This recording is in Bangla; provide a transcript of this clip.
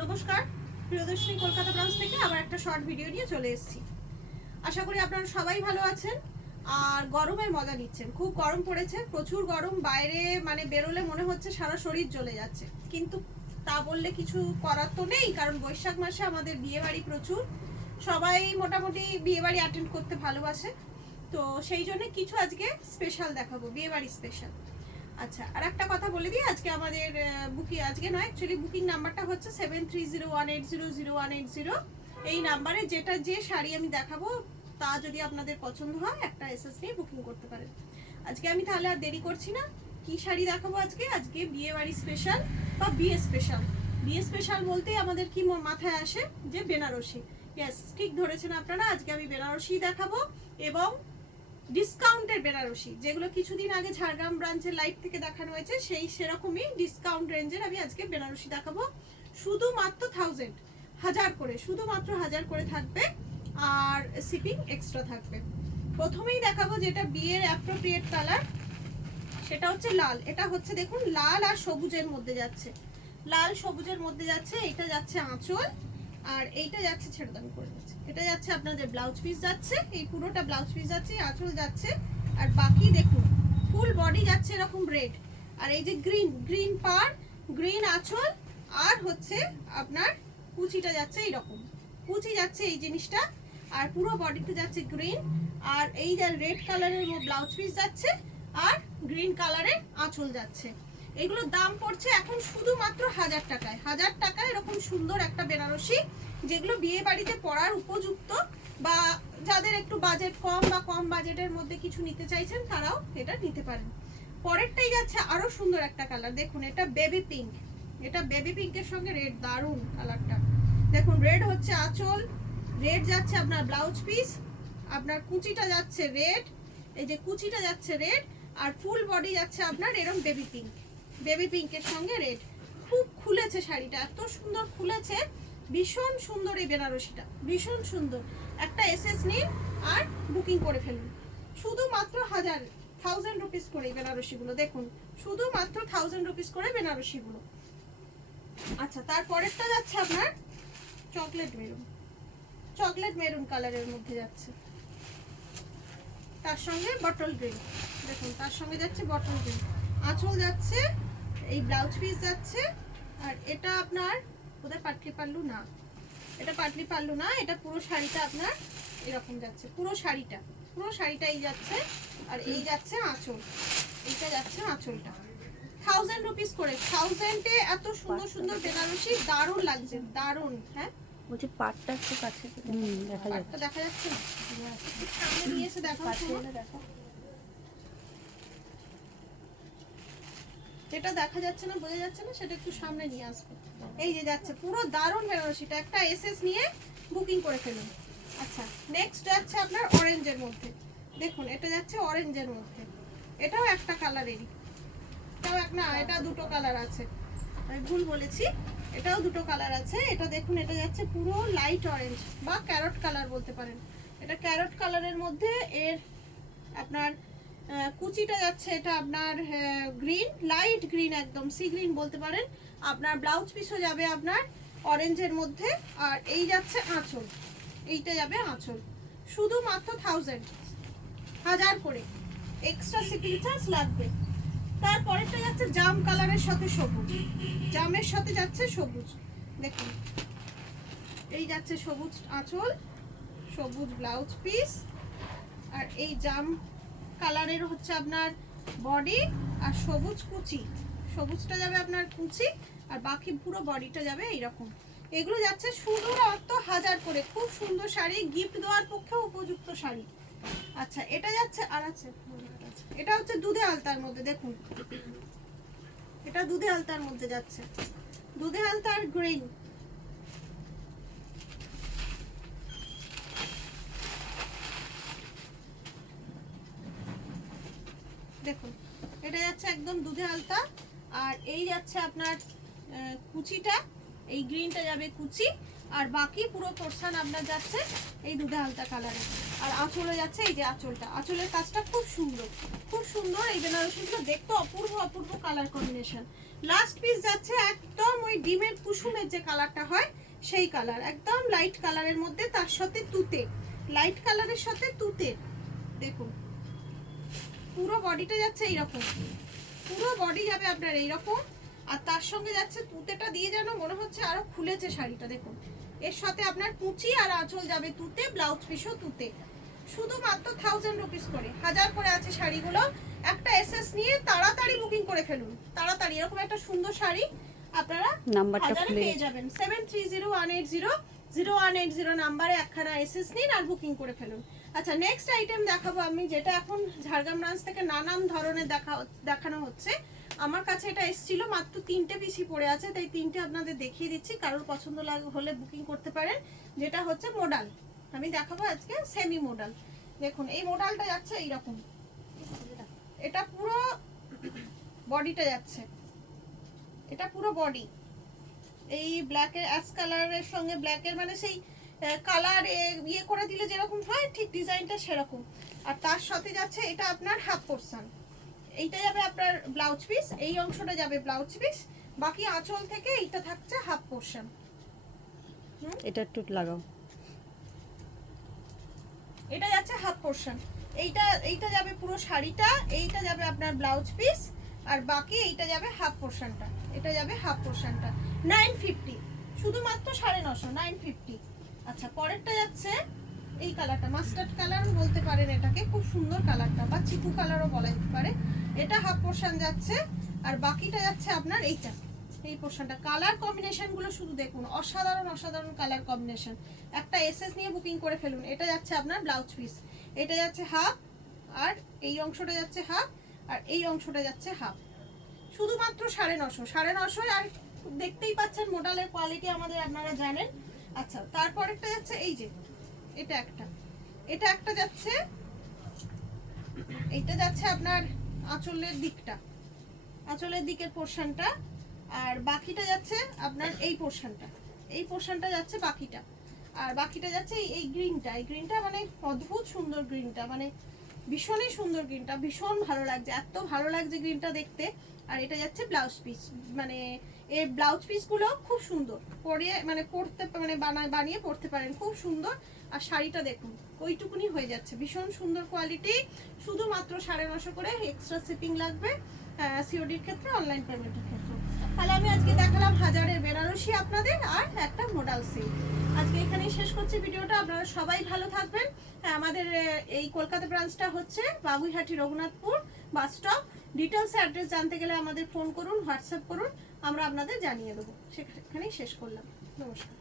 নমস্কার, প্রিয়দর্শিনী কলকাতা ব্রাঞ্চ থেকে আবার একটা শর্ট ভিডিও নিয়ে চলে এসেছি। আশা করি আপনারা সবাই ভালো আছেন আর গরমের মজা নিচ্ছেন। খুব গরম পড়েছে, প্রচুর গরম। বাইরে মানে বেরোলে মনে হচ্ছে সারা শরীর জ্বলে যাচ্ছে, কিন্তু তা বললে কিছু করার তো নেই, কারণ বৈশাখ মাসে আমাদের বিয়ে বাড়ি প্রচুর। সবাই মোটামুটি বিয়ে বাড়ি অ্যাটেন্ড করতে ভালোবাসে, তো সেই জন্য কিছু আজকে স্পেশাল দেখাবো, বিয়ে বাড়ি স্পেশাল। আচ্ছা, আর একটা কথা বলে দিই, আজকে আমাদের বুকিং, আজকে নয় অ্যাকচুয়ালি, বুকিং নাম্বারটা হচ্ছে 7301800180। এই নাম্বারে যেটা যে শাড়ি আমি দেখাবো তা যদি আপনাদের পছন্দ হয় একটা এসএস নিয়ে বুকিং করতে পারেন। আজকে আমি তাহলে আর দেরি করছি না, কি শাড়ি দেখাবো আজকে? আজকে বিয়ে বাড়ি স্পেশাল বা বিয়ে স্পেশাল। বিয়ে স্পেশাল বলতেই আমাদের কি মাথায় আসে? যে বেনারসি। ইয়েস, ঠিক ধরেছেন আপনারা, আজকে আমি বেনারসি দেখাবো এবং ডিসকাউন্টের বেনারসি, যেগুলো কিছুদিন আগে ঝাড়গ্রাম ব্রাঞ্চের লাইভ থেকে দেখানো হয়েছে, সেই সেরকমই ডিসকাউন্ট রেঞ্জের আমি আজকে বেনারসি দেখাবো। শুধুমাত্র 1000 করে, শুধুমাত্র 1000 করে থাকবে, আর শিপিং এক্সট্রা থাকবে। প্রথমেই দেখাবো যেটা বিয়ের অ্যাপ্রোপ্রিয়েট কালার, সেটা হচ্ছে লাল। এটা হচ্ছে দেখুন লাল আর সবুজের মধ্যে যাচ্ছে, লাল সবুজের মধ্যে যাচ্ছে। এটা যাচ্ছে আঁচল, আর এইটা যাচ্ছে, ছেড়ে দাম করে যাচ্ছে, এটা যাচ্ছে আপনাদের ব্লাউজ পিস যাচ্ছে, এই পুরোটা ব্লাউজ পিস যাচ্ছে, আঁচল যাচ্ছে, আর বাকি দেখুন ফুল বডি যাচ্ছে এরকম রেড। আর এই যে গ্রিন, গ্রিন পার, গ্রিন আঁচল, আর হচ্ছে আপনার কুচিটা যাচ্ছে এইরকম, কুচি যাচ্ছে এই জিনিসটা, আর পুরো বডিতে যাচ্ছে গ্রিন, আর এই যে রেড কালারের ব্লাউজ পিস যাচ্ছে, আর গ্রিন কালারের আঁচল যাচ্ছে। এগুলোর দাম পড়ছে এখন শুধুমাত্র 1000 টাকায়। 1000 টাকায় এরকম সুন্দর একটা বেনারসি, যেগুলো বিয়ে বাড়িতে পরার উপযুক্ত, বা যাদের একটু বাজেট কম বা কম বাজেটের মধ্যে কিছু নিতে চাইছেন তারাও এটা নিতে পারেন। পরেরটাই যাচ্ছে আরো সুন্দর একটা কালার, দেখুন এটা বেবি পিঙ্ক, এটা বেবি পিঙ্কের সঙ্গে রেড, দারুন কালারটা। দেখুন রেড হচ্ছে আঁচল, রেড যাচ্ছে আপনার ব্লাউজ পিস, আপনার কুচিটা যাচ্ছে রেড, এই যে কুচিটা যাচ্ছে রেড, আর ফুল বডি যাচ্ছে আপনার এরকম বেবি পিঙ্ক, বেবি পিঙ্কের সঙ্গে রেড। খুব খুলেছে শাড়িটা, এত সুন্দর খুলেছে, ভীষণ সুন্দর এই বেনারসিটা, ভীষণ সুন্দর। একটা এসএস নিন আর বুকিং করে ফেলুন। শুধুমাত্র 1000 রুপিস করে এই বেনারসিগুলো, দেখুন শুধুমাত্র 1000 রুপিস করে বেনারসিগুলো। আচ্ছা, তারপরেরটা যাচ্ছে আপনার চকলেট মেরুন, চকলেট মেরুন কালারের মধ্যে যাচ্ছে, তার সঙ্গে বটল গ্রিন, দেখুন তার সঙ্গে যাচ্ছে বটল গ্রিন, আঁচল যাচ্ছে, এই ব্লাউজ পিস যাচ্ছে, আর এটা আপনার কোথায় পাটলি পাল্লু না, এটা পাটলি পাল্লু না, এটা পুরো শাড়িটা আপনার এরকম যাচ্ছে, পুরো শাড়িটা, পুরো শাড়িটাই যাচ্ছে, আর এই যাচ্ছে আঁচল, এইটা যাচ্ছে আঁচলটা। 1000 রুপিস করে, 1000-এ এত সুন্দর সুন্দর বেনারসি, দারুণ লাগছে, দারুণ। হ্যাঁ বলছি পাটটা একটু কাছে দেখা যাচ্ছে, পাটটা দেখা যাচ্ছে না, সামনে নিয়ে এসে দেখো, দেখো যেটা দেখা যাচ্ছে না, বোঝা যাচ্ছে না, সেটা একটু সামনে নিয়ে আসবো। এই যে যাচ্ছে পুরো দারুণ বেনারসিটা, একটা এসএস নিয়ে বুকিং করে ফেলুন। আচ্ছা, নেক্সট যাচ্ছে আপনার অরেঞ্জের মধ্যে, দেখুন এটা যাচ্ছে অরেঞ্জের মধ্যে, এটাও একটা কালারেরই, এটাও এক না, এটা দুটো কালার আছে, আমি ভুল বলেছি, এটাও দুটো কালার আছে। এটা দেখুন, এটা যাচ্ছে পুরো লাইট অরেঞ্জ বা ক্যারট কালার বলতে পারেন, এটা ক্যারট কালারের মধ্যে, এর আপনার কুচিটা যাচ্ছে এটা আপনার গ্রিন, লাইট গ্রিন, একদম সি গ্রিন বলতে পারেন। আপনার ব্লাউজ পিসও যাবে আপনার অরেঞ্জের মধ্যে, আর এই যাচ্ছে আঁচল, এইটা যাবে আঁচল। শুধুমাত্র 1000 করে, এক্সট্রা শিপিং চার্জ লাগবে। তারপরেরটা যাচ্ছে জাম কালারের সাথে সবুজ, জামের সাথে যাচ্ছে সবুজ, দেখুন এই যাচ্ছে সবুজ আঁচল, সবুজ ব্লাউজ পিস, আর এই জাম কালারের হচ্ছে আপনার বডি, আর সবুজ কুচি, সবুজটা যাবে আপনার কুচি, আর বাকি পুরো বডিটা যাবে এইরকম। এগুলো যাচ্ছে শুধুমাত্র 1000 করে, খুব সুন্দর শাড়ি, গিফট দেওয়ার পক্ষে উপযুক্ত শাড়ি। আচ্ছা, এটা যাচ্ছে আর আছে, এটা হচ্ছে দুধে আলতার মধ্যে, দেখুন এটা দুধে আলতার মধ্যে যাচ্ছে, দুধে আলতার গ্রিন, দেখুন এটা যাচ্ছে একদম দুধে আলতা, আর এই যাচ্ছে আপনার কুচিটা, এই গ্রিনটা যাবে কুচি, আর বাকি পুরো পোর্শন আপনার যাচ্ছে এই দুধে আলতা কালারে। আর আঁচলে যাচ্ছে এই যে আঁচলটা, আঁচলের কাজটা খুব সুন্দর, খুব সুন্দর। এই বেনারসিগুলো দেখতে অপূর্ব অপূর্ব কালার কম্বিনেশন, লাস্ট পিস যাচ্ছে একদম ওই ডিমের কুসুমের যে কালারটা হয় সেই কালার, একদম লাইট কালারের মধ্যে, তার সাথে তুতে, লাইট কালারের সাথে তুতে। দেখুন পুরো বডিটা যাচ্ছে এইরকম, পুরো বডি যাবে আপনার এইরকম, আর তার সঙ্গে যাচ্ছে তুতেটা দিয়ে যেন মনে হচ্ছে আরো খুলেছে শাড়িটা। দেখুন এর সাথে আপনার কুচি আর আঁচল যাবে তুতে, ব্লাউজ পিসও তুতে, শুধুমাত্র 1000 রুপিস করে। 1000 করে আছে শাড়িগুলো। একটা এসএস নিয়ে তাড়াতাড়ি বুকিং করে ফেলুন, তাড়াতাড়ি। এরকম একটা সুন্দর শাড়ি আপনারা নাম্বারটা খুলে পেয়ে যাবেন। 7301800180 নাম্বারে একখানা এসএস নিন আর বুকিং করে ফেলুন। আচ্ছা নেক্সট আইটেম দেখাবো আমি, যেটা এখন ঝাড়গ্রাম ব্রাঞ্চ থেকে নানান ধরনের দেখানো হচ্ছে। আমার কাছে এটা এসেছিল, মাত্র 3টে পিসি পড়ে আছে, তাই 3টে আপনাদের দেখিয়ে দিচ্ছি, কারোর পছন্দ হলে বুকিং করতে পারেন। যেটা হচ্ছে মডাল, আমি দেখাবো আজকে সেমি মডাল। দেখুন এই মডালটা যাচ্ছে এইরকম, এটা পুরো বডিটা যাচ্ছে, এটা পুরো বডি এই ব্ল্যাকের অ্যাশ কালারের সঙ্গে ব্ল্যাকের মানে সেই কালার ইয়ে করে দিলে যেরকম হয় ঠিক ডিজাইনটা সেরকম। আর তার সাথে যাচ্ছে এটা আপনার হাফ পোরশন, এইটা যাবে আপনার ব্লাউজ পিস, এই অংশটা যাবে ব্লাউজ পিস, বাকি আঁচল থেকে এইটা থাকছে হাফ পোরশন। এটা একটু লাগাও, এটা যাচ্ছে হাফ পোরশন, এইটা যাবে পুরো শাড়িটা, এইটা যাবে আপনার ব্লাউজ পিস, আর বাকি এইটা যাবে হাফ পোরশনটা, এটা যাবে হাফ পোরশনটা। 950, শুধুমাত্র 950, 950। আচ্ছা পরেরটা যাচ্ছে এই কালারটা, মাস্টার্ড কালার বলতে পারেন এটাকে, খুব সুন্দর কালারটা, বা চিকু কালারও বলা যেতে পারে। এটা হাফ পোরশন যাচ্ছে, আর বাকিটা যাচ্ছে আপনার এইটা, এই পোরশনটা। কালার কম্বিনেশন গুলো শুধু দেখুন, অসাধারণ অসাধারণ কালার কম্বিনেশন। একটা এসএস নিয়ে বুকিং করে ফেলুন। এটা যাচ্ছে আপনার ব্লাউজ পিস, এটা যাচ্ছে হাফ, আর এই অংশটা যাচ্ছে হাফ, আর এই অংশটা যাচ্ছে হাফ, শুধুমাত্র 950, 950। আর দেখতেই পাচ্ছেন মডেলের কোয়ালিটি আমাদের, আপনারা জানেন। আচ্ছা তারপরেরটা যাচ্ছে এই যে এটা একটা যাচ্ছে, এইটা যাচ্ছে আপনার আঁচলের দিকটা, আঁচলের দিকের পোরশনটা, আর বাকিটা যাচ্ছে আপনার এই পোরশনটা যাচ্ছে বাকিটা, আর বাকিটা যাচ্ছে এই গ্রিনটা, এই গ্রিনটা মানে অদ্ভুত সুন্দর গ্রিনটা, মানে ভীষণই সুন্দর গ্রিনটা, ভীষণ ভালো লাগছে, এত ভালো লাগছে গ্রিনটা দেখতে। আর এটা যাচ্ছে ব্লাউজ পিস, মানে এই ব্লাউজ পিসগুলো খুব সুন্দর, পরতে মানে বানিয়ে পরতে পারেন, খুব সুন্দর। আর শাড়িটা দেখুন ওইটুকুনি হয়ে যাচ্ছে, ভীষণ সুন্দর কোয়ালিটি, শুধুমাত্র 950 করে, এক্সট্রা শিপিং লাগবে সিওডির ক্ষেত্রে, অনলাইন পেমেন্টের ক্ষেত্রে। তাহলে আমি আজকে দেখালাম 1000-এর বেনারসি আপনাদের, আর একটা মডাল সিল্ক। আজকে এখানেই শেষ করছি ভিডিওটা, আপনারা সবাই ভালো থাকবেন। আমাদের এই কলকাতা ব্রাঞ্চটা হচ্ছে Babuihati Raghunathpur bus stop. Details address জানতে গেলে আমাদের ফোন করুন, হোয়াটসঅ্যাপ করুন, আমরা আপনাদের জানিয়ে দেবো। সেখানেই শেষ করলাম, নমস্কার।